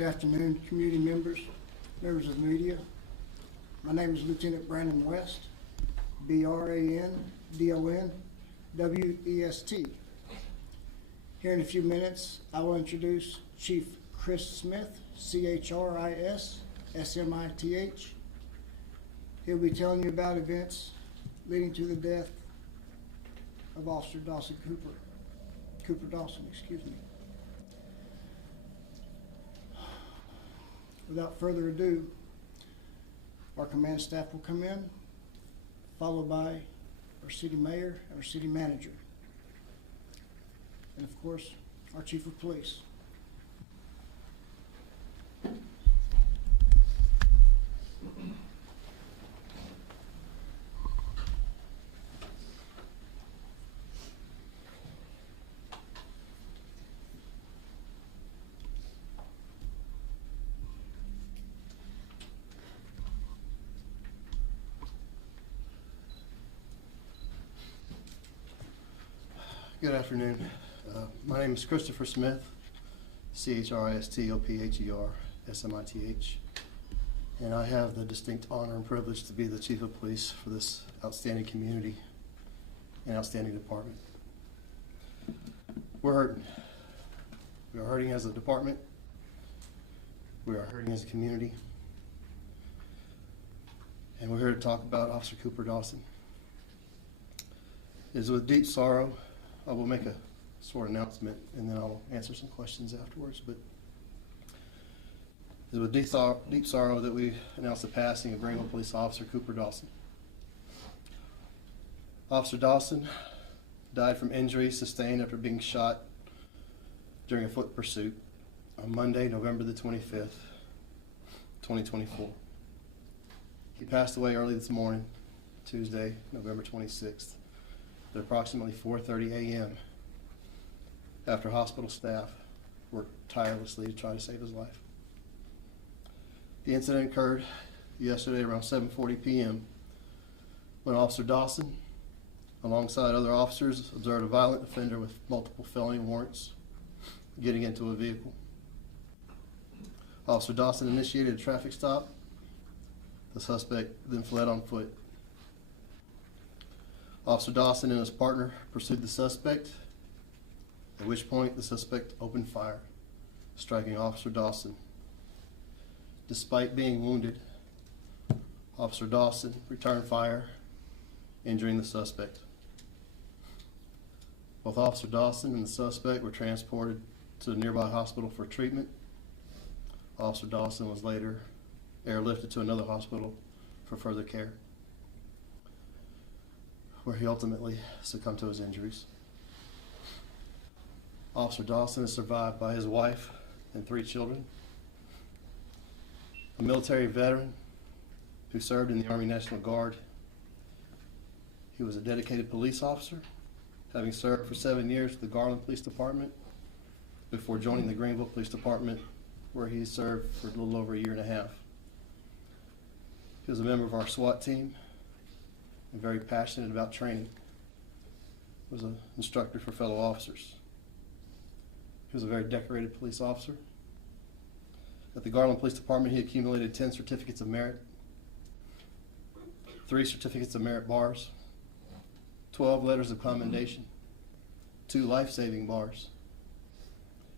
Good afternoon, community members, members of the media. My name is Lieutenant Brandon West, B-R-A-N-D-O-N-W-E-S-T. Here in a few minutes, I will introduce Chief Chris Smith, C-H-R-I-S-S-M-I-T-H. He'll be telling you about events leading to the death of Officer Dawson Cooper Dawson, excuse me. Without further ado, our command staff will come in, followed by our city mayor and our city manager, and of course, our chief of police. Good afternoon. My name is Christopher Smith, C-H-R-I-S-T-O-P-H-E-R-S-M-I-T-H, and I have the distinct honor and privilege to be the Chief of Police for this outstanding community and outstanding department. We're hurting. We are hurting as a department. We are hurting as a community. And we're here to talk about Officer Cooper Dawson. It is with deep sorrow I will make a short announcement, and then I'll answer some questions afterwards. But it is with deep sorrow that we announce the passing of Greenville Police Officer Cooper Dawson. Officer Dawson died from injuries sustained after being shot during a foot pursuit on Monday, November the 25th, 2024. He passed away early this morning, Tuesday, November 26th. At approximately 4:30 a.m. after hospital staff worked tirelessly to try to save his life. The incident occurred yesterday around 7:40 p.m. when Officer Dawson, alongside other officers, observed a violent offender with multiple felony warrants getting into a vehicle. Officer Dawson initiated a traffic stop. The suspect then fled on foot. Officer Dawson and his partner pursued the suspect, at which point the suspect opened fire, striking Officer Dawson. Despite being wounded, Officer Dawson returned fire, injuring the suspect. Both Officer Dawson and the suspect were transported to the nearby hospital for treatment. Officer Dawson was later airlifted to another hospital for further care, where he ultimately succumbed to his injuries. Officer Dawson is survived by his wife and 3 children, a military veteran who served in the Army National Guard. He was a dedicated police officer, having served for 7 years with the Garland Police Department before joining the Greenville Police Department, where he served for a little over a year and a half. He was a member of our SWAT team and very passionate about training. He was an instructor for fellow officers. He was a very decorated police officer. At the Garland Police Department, he accumulated 10 certificates of merit, 3 certificates of merit bars, 12 letters of commendation, 2 life-saving bars,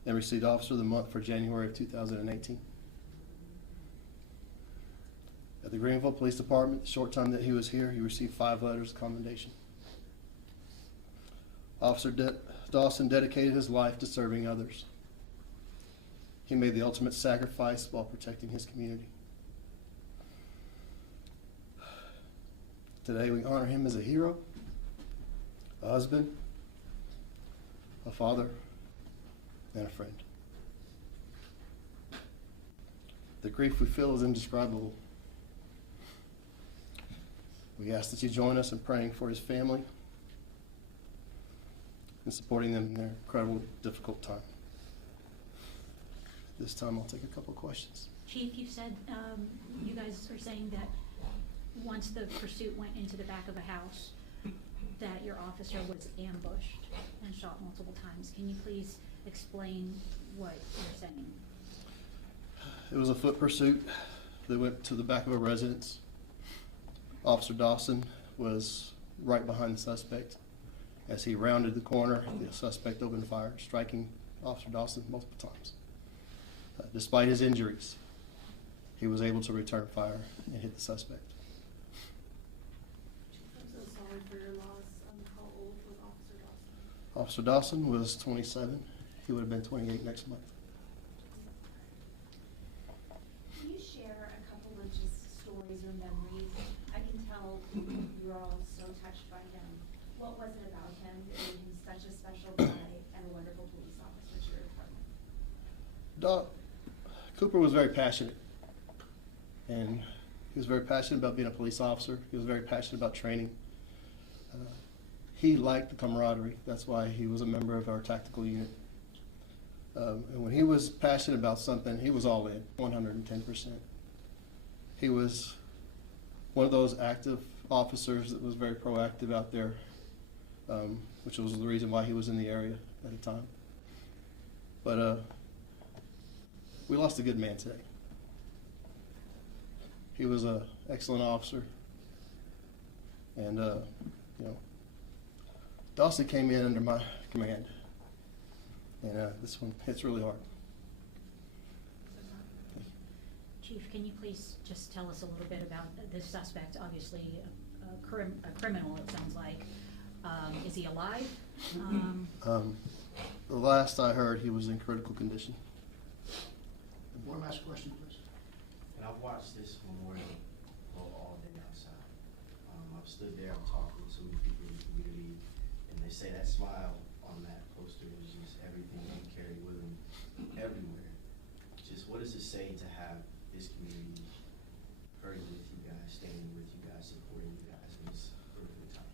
and received Officer of the Month for January of 2018. At the Greenville Police Department, the short time that he was here, he received 5 letters of commendation. Officer Dawson dedicated his life to serving others. He made the ultimate sacrifice while protecting his community. Today we honor him as a hero, a husband, a father, and a friend. The grief we feel is indescribable. We ask that you join us in praying for his family and supporting them in their incredible, difficult time. At this time, I'll take a couple questions. Chief, you said you guys are saying that once the pursuit went into the back of a house, that your officer was ambushed and shot multiple times. Can you please explain what you're saying? It was a foot pursuit that went to the back of a residence. Officer Dawson was right behind the suspect. As he rounded the corner, the suspect opened fire, striking Officer Dawson multiple times. Despite his injuries, he was able to return fire and hit the suspect. I'm so sorry for your loss. How old was Officer Dawson? Officer Dawson was 27. He would have been 28 next month. Can you share a couple of just stories or memories? I can tell you are all so touched by him. What was it about him that made him such a special guy and a wonderful police officer to your department? Cooper was very passionate, and he was very passionate about being a police officer. He was very passionate about training. He liked the camaraderie. That's why he was a member of our tactical unit. And when he was passionate about something, he was all in, 110%. He was one of those active officers that was very proactive out there, which was the reason why he was in the area at the time. But we lost a good man today. He was an excellent officer, and Dawson came in under my command, and this one hits really hard. Chief, can you please just tell us a little bit about this suspect? Obviously, a criminal, it sounds like. Is he alive? The last I heard, he was in critical condition. One last question, please. And I've watched this memorial all day outside. I've stood there and talked with so many people in the community, and they say that smile on that poster is just everything he carried with him everywhere. Just what does it say to have this community hurting with you guys, standing with you guys, supporting you guys in this critical time?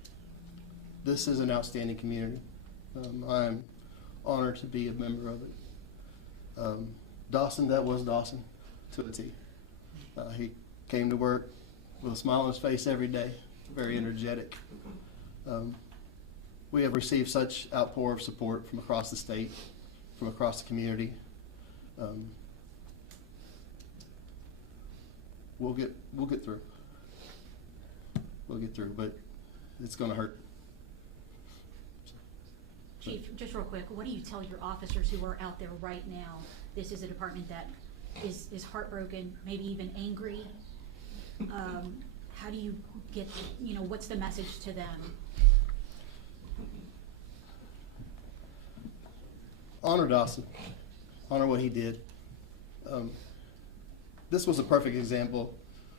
This is an outstanding community. I'm honored to be a member of it. Dawson, that was Dawson to a T. He came to work with a smile on his face every day, very energetic. We have received such outpour of support from across the state, from across the community. We'll get through. We'll get through, but it's going to hurt. Chief, just real quick, what do you tell your officers who are out there right now? This is a department that is heartbroken, maybe even angry. How do you get, what's the message to them? Honor Dawson. Honor what he did. This was a perfect example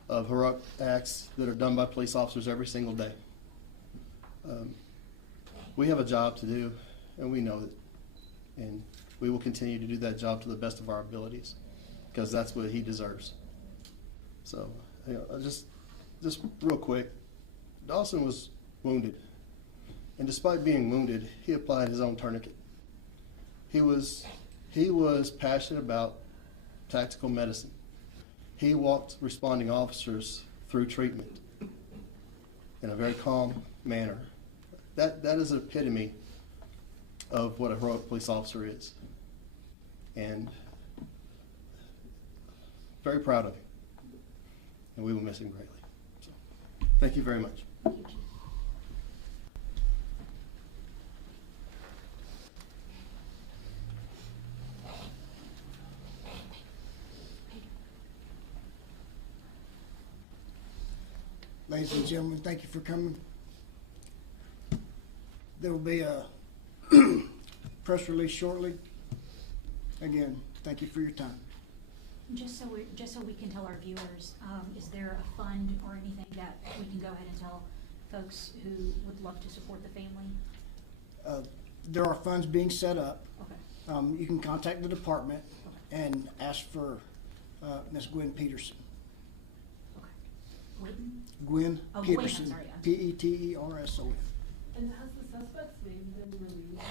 of heroic acts that are done by police officers every single day. We have a job to do, and we know it. And we will continue to do that job to the best of our abilities, because that's what he deserves. So, just real quick, Dawson was wounded. And despite being wounded, he applied his own tourniquet. He was passionate about tactical medicine. He walked responding officers through treatment in a very calm manner. That is an epitome of what a heroic police officer is. And very proud of him. And we will miss him greatly. So, thank you very much. Thank you, Chief. Ladies and gentlemen, thank you for coming. There will be a press release shortly. Again, thank you for your time. Just so we can tell our viewers, is there a fund or anything that we can go ahead and tell folks who would love to support the family? There are funds being set up. Okay. You can contact the department Okay. and ask for Ms. Gwen Peterson. Okay. Witten? Gwen Oh, Gwen, I'm Peterson, sorry, I'm- Peterson. And has the suspect's name been released?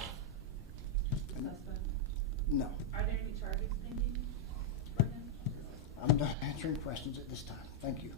Suspect? No, Are there any charges pending for him? I'm not answering questions at this time. Thank you.